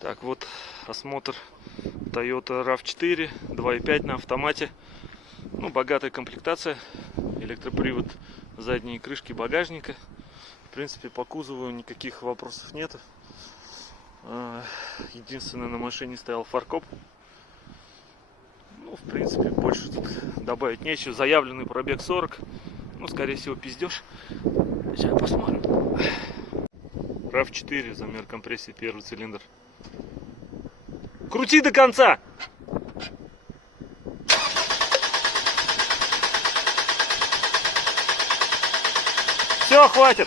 Так, вот осмотр Toyota RAV4 2.5 на автомате. Ну, богатая комплектация. Электропривод задней крышки багажника. В принципе, по кузову никаких вопросов нет. Единственное, на машине стоял фаркоп. Ну, в принципе, больше тут добавить нечего. Заявленный пробег 40. Ну, скорее всего, пиздеж. Сейчас посмотрим. RAV4, замер компрессии, первый цилиндр. Крути до конца! Все, хватит!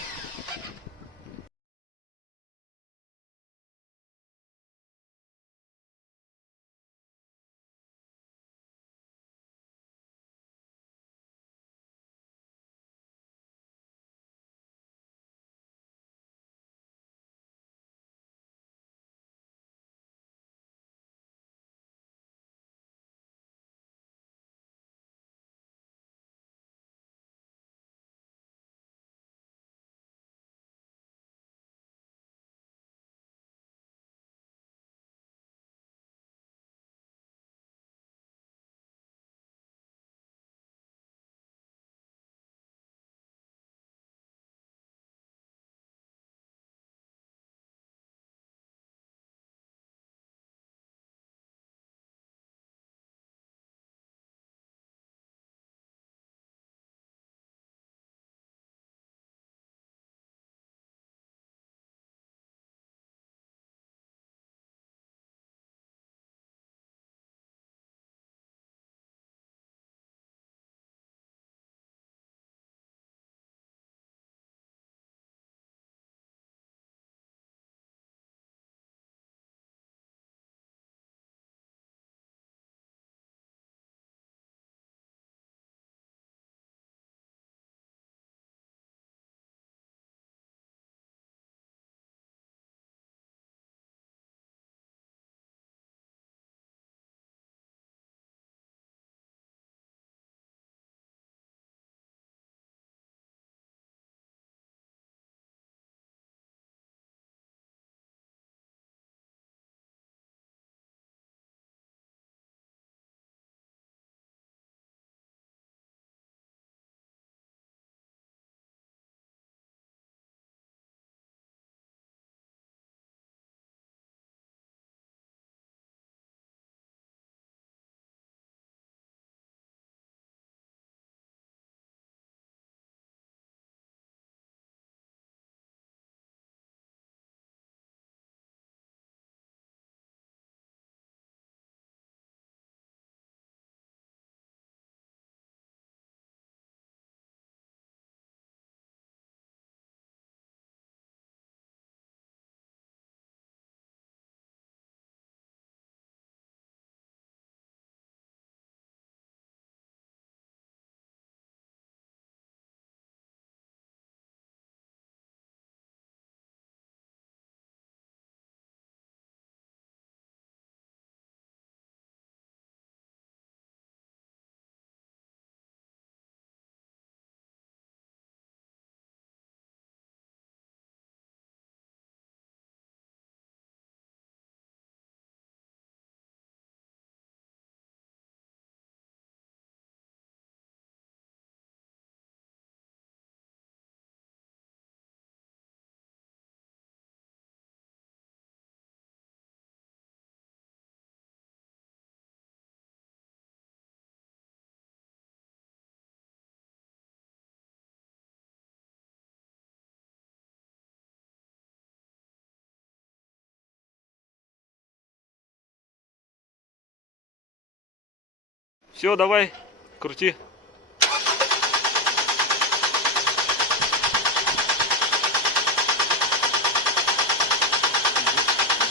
Все, давай, крути.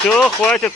Все, хватит.